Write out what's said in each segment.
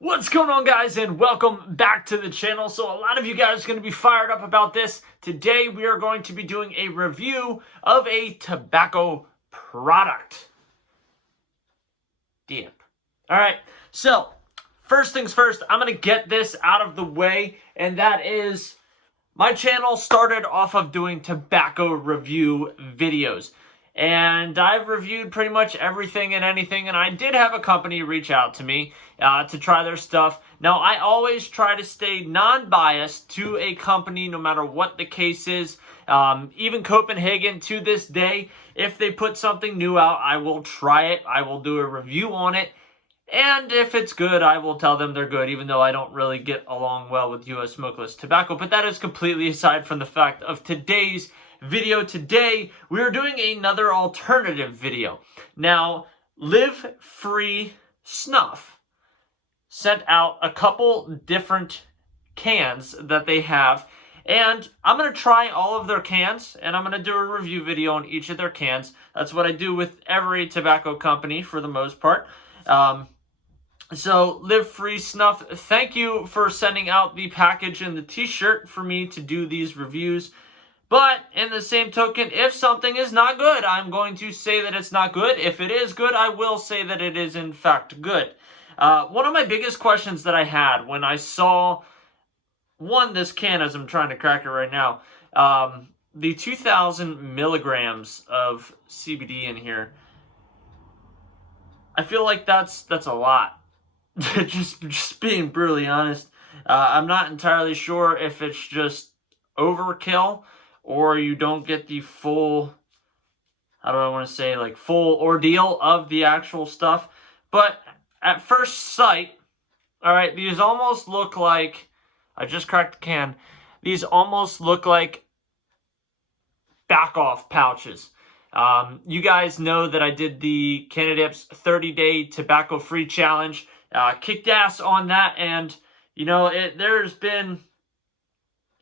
What's going on, guys, and welcome back to the channel. So a lot of you guys are going to be fired up about this. Today we are going to be doing a review of a tobacco product dip. Alright, so first things first, I'm going to get this out of the way, and that is my channel started off of doing tobacco review videos. And I've reviewed pretty much everything and anything, and I did have a company reach out to me to try their stuff. Now, I always try to stay non-biased to a company no matter what the case is. Even Copenhagen, to this day, if they put something new out, I will try it. I will do a review on it. And if it's good, I will tell them they're good, even though I don't really get along well with U.S. smokeless tobacco. But that is completely aside from the fact of today's video. Today, we are doing another alternative video. Now, Live Free Snuff sent out a couple different cans that they have, and I'm going to try all of their cans, and I'm going to do a review video on each of their cans. That's what I do with every tobacco company for the most part. So, Live Free Snuff, thank you for sending out the package and the t-shirt for me to do these reviews. But, in the same token, if something is not good, I'm going to say that it's not good. If it is good, I will say that it is, in fact, good. One of my biggest questions that I had when I saw, this can as I'm trying to crack it right now, the 2,000 milligrams of CBD in here, I feel like that's a lot. just being brutally honest. I'm not entirely sure if it's just overkill, or you don't get the full, how do I want to say, like full ordeal of the actual stuff. But at first sight, all right, these almost look like, I just cracked the can, these almost look like back off pouches. You guys know that I did the Canadips 30-day tobacco-free challenge, kicked ass on that, and you know, there's been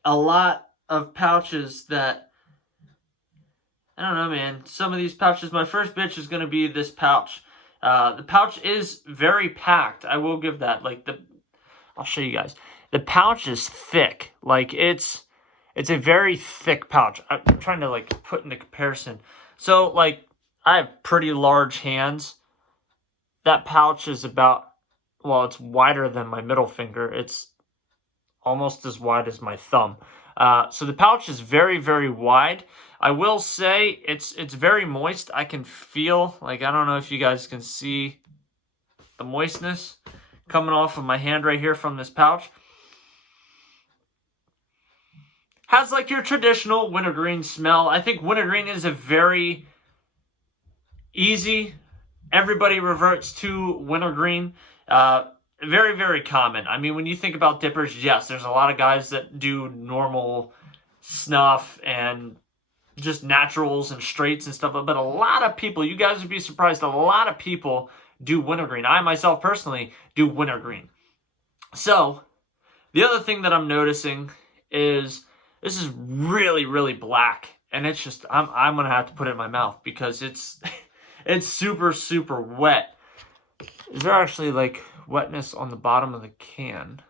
a lot of pouches that, I don't know, man. Some of these pouches, my first bitch is going to be this pouch. The pouch is very packed. I will give that. Like, I'll show you guys. The pouch is thick. Like, it's a very thick pouch. I'm trying to, like, put into comparison. So, like, I have pretty large hands. That pouch is about, well, it's wider than my middle finger. It's almost as wide as my thumb. So the pouch is very, very wide. I will say it's very moist. I can feel, like, I don't know if you guys can see the moistness coming off of my hand right here from this pouch. Has like your traditional wintergreen smell. I think wintergreen is a very easy, everybody reverts to wintergreen. Very, very common. I mean, when you think about dippers, yes, there's a lot of guys that do normal snuff and just naturals and straights and stuff, but a lot of people, you guys would be surprised, a lot of people do wintergreen. I myself personally do wintergreen. So, the other thing that I'm noticing is this is really, really black, and it's just, I'm going to have to put it in my mouth because it's super, super wet. Is there actually, like, wetness on the bottom of the can?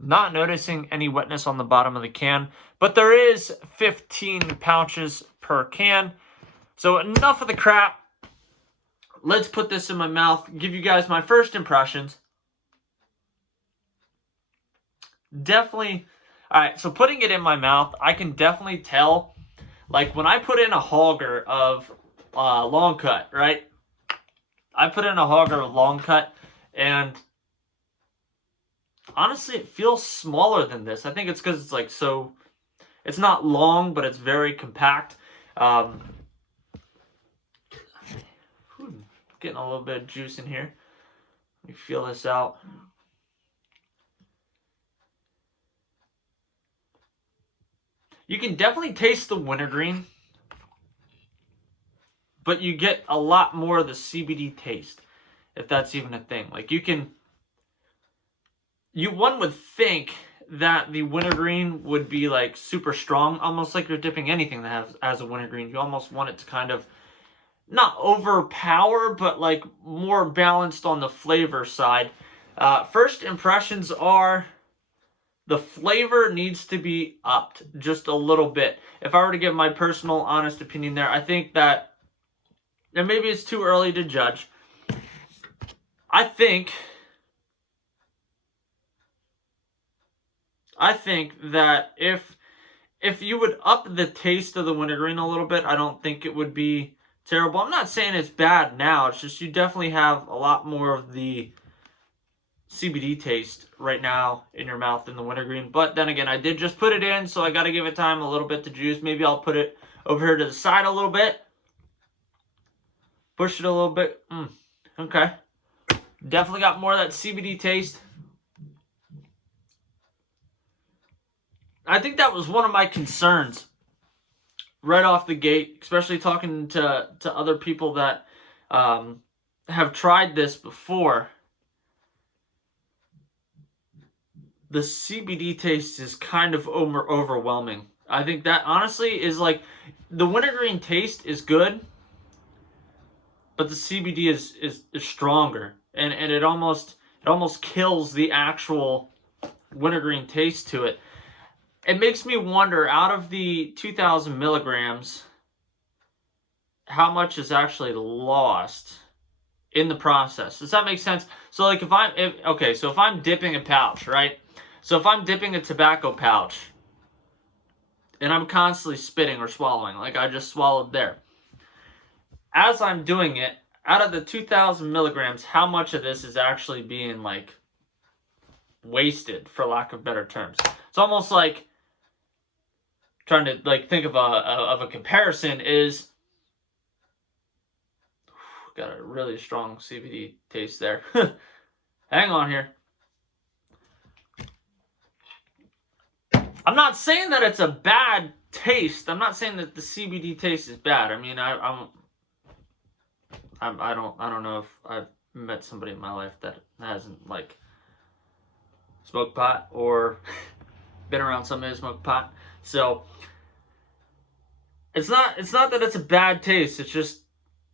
Not noticing any wetness on the bottom of the can, but there is 15 pouches per can. So enough of the crap. Let's put this in my mouth, give you guys my first impressions. Definitely, alright, so putting it in my mouth, I can definitely tell, like when I put in a hogger of long cut, right? I put in a hogger of long cut, and honestly, it feels smaller than this. I think it's because it's like so, it's not long, but it's very compact. Getting a little bit of juice in here. Let me feel this out. You can definitely taste the wintergreen, but you get a lot more of the CBD taste, if that's even a thing. Like one would think that the wintergreen would be like super strong, almost like you're dipping anything that has a wintergreen. You almost want it to kind of not overpower, but like more balanced on the flavor side. First impressions are the flavor needs to be upped just a little bit. If I were to give my personal honest opinion there, I think that, and maybe it's too early to judge, I think that if you would up the taste of the wintergreen a little bit, I don't think it would be terrible. I'm not saying it's bad now. It's just you definitely have a lot more of the CBD taste right now in your mouth than the wintergreen. But then again, I did just put it in, so I got to give it time a little bit to juice. Maybe I'll put it over here to the side a little bit. Push it a little bit. Okay. Definitely got more of that CBD taste. I think that was one of my concerns right off the gate, especially talking to other people that have tried this before. The CBD taste is kind of overwhelming. I think that honestly is like, the wintergreen taste is good, but the CBD is stronger, and it almost kills the actual wintergreen taste to it. It makes me wonder, out of the 2,000 milligrams, how much is actually lost in the process. Does that make sense? So like if I'm dipping a pouch, right? So if I'm dipping a tobacco pouch and I'm constantly spitting or swallowing, like I just swallowed there, as I'm doing it, out of the 2,000 milligrams, how much of this is actually being like wasted, for lack of better terms? It's almost like trying to like think of a comparison is, got a really strong CBD taste there. Hang on here. I'm not saying that it's a bad taste. I'm not saying that the CBD taste is bad. I mean, I don't know if I've met somebody in my life that hasn't like smoked pot or been around somebody who smoked pot. So it's not that it's a bad taste. It's just,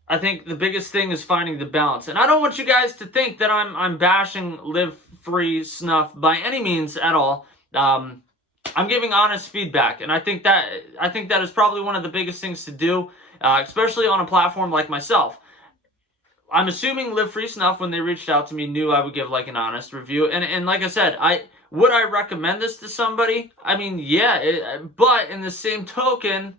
I think the biggest thing is finding the balance. And I don't want you guys to think that I'm bashing Live Free Snuff by any means at all. I'm giving honest feedback, and I think that is probably one of the biggest things to do, especially on a platform like myself. I'm assuming Live Free Snuff, when they reached out to me, knew I would give like an honest review. And like I said, would I recommend this to somebody? I mean, yeah, but in the same token,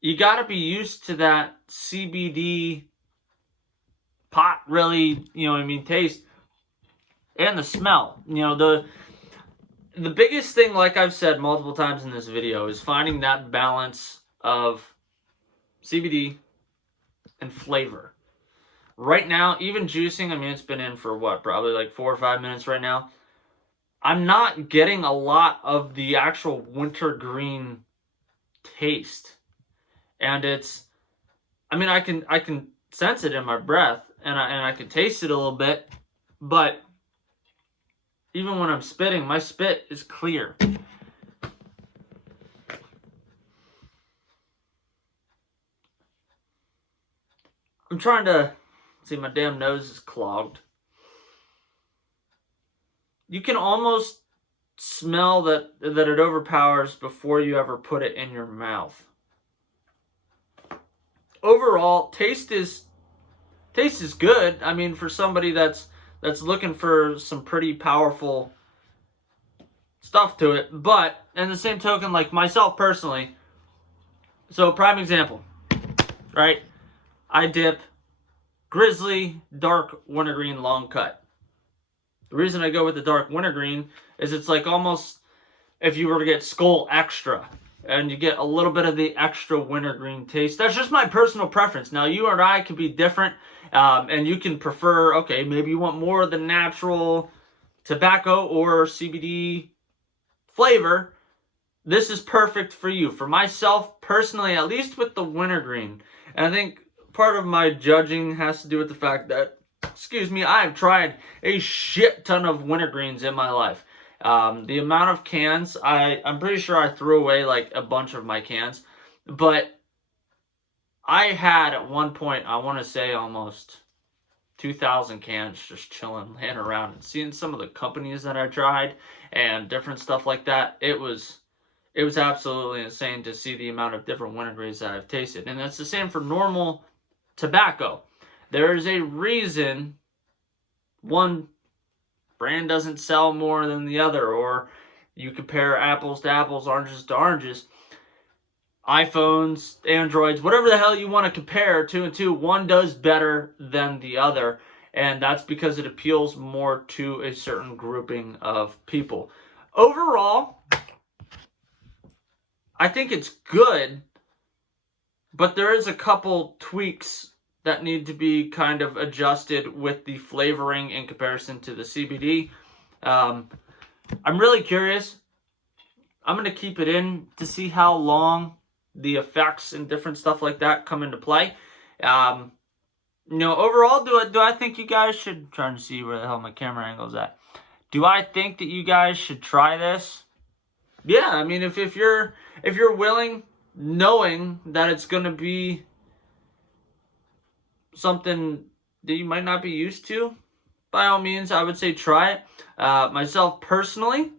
you got to be used to that CBD pot, really, taste and the smell. The biggest thing, like I've said multiple times in this video, is finding that balance of CBD and flavor. Right now, even juicing, I mean, it's been in for what, probably like 4 or 5 minutes right now. I'm not getting a lot of the actual wintergreen taste. And it's, I mean, I can sense it in my breath, and I can taste it a little bit, but even when I'm spitting, my spit is clear. I'm trying to see, my damn nose is clogged. You can almost smell that it overpowers before you ever put it in your mouth. Overall, taste is good. I mean, for somebody that's looking for some pretty powerful stuff to it. But in the same token, like myself personally, so prime example, right? I dip Grizzly Dark Wintergreen Long Cut. The reason I go with the Dark Wintergreen is it's like almost if you were to get Skull Extra, and you get a little bit of the extra wintergreen taste. That's just my personal preference. Now, you or I could be different, and you can prefer, okay, maybe you want more of the natural tobacco or CBD flavor. This is perfect for you. For myself, personally, at least with the wintergreen, and I think part of my judging has to do with the fact that, I have tried a shit ton of wintergreens in my life. The amount of cans, I'm pretty sure I threw away like a bunch of my cans, but I had at one point, I want to say almost 2,000 cans just chilling, laying around, and seeing some of the companies that I tried and different stuff like that. It was absolutely insane to see the amount of different wintergreens that I've tasted. And that's the same for normal tobacco. There is a reason one brand doesn't sell more than the other, or you compare apples to apples, oranges to oranges. iPhones, Androids, whatever the hell you want to compare two and two, one does better than the other. And that's because it appeals more to a certain grouping of people. Overall, I think it's good, but there is a couple tweaks that need to be kind of adjusted with the flavoring in comparison to the CBD. I'm really curious. I'm going to keep it in to see how long the effects and different stuff like that come into play. Overall, do I think you guys should... I'm trying to see where the hell my camera angle is at. Do I think that you guys should try this? Yeah, I mean, if you're willing, knowing that it's going to be something that you might not be used to, by all means, I would say try it. Myself personally,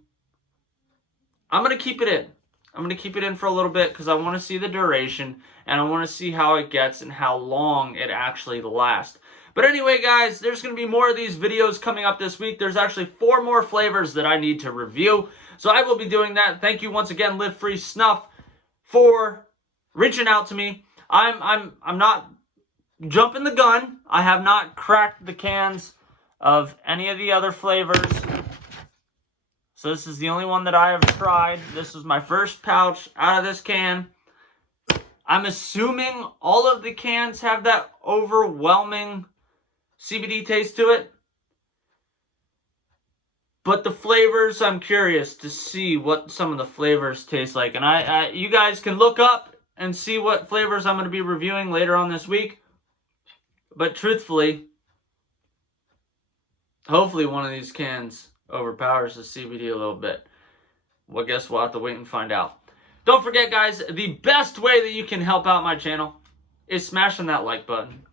I'm going to keep it in. I'm going to keep it in for a little bit because I want to see the duration and I want to see how it gets and how long it actually lasts. But anyway, guys, there's going to be more of these videos coming up this week. There's actually 4 more flavors that I need to review. So I will be doing that. Thank you once again, Live Free Snuff, for reaching out to me. I'm not jumping the gun. I have not cracked the cans of any of the other flavors. So this is the only one that I have tried. This is my first pouch out of this can. I'm assuming all of the cans have that overwhelming CBD taste to it. But the flavors, I'm curious to see what some of the flavors taste like. And you guys can look up and see what flavors I'm going to be reviewing later on this week. But truthfully, hopefully one of these cans overpowers the CBD a little bit. Well, guess we'll have to wait and find out. Don't forget, guys, the best way that you can help out my channel is smashing that like button,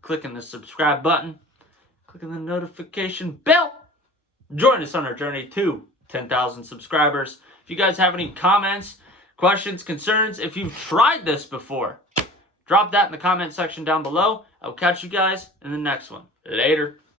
clicking the subscribe button, clicking the notification bell. Join us on our journey to 10,000 subscribers. If you guys have any comments, questions, concerns, if you've tried this before, drop that in the comment section down below. I'll catch you guys in the next one. Later.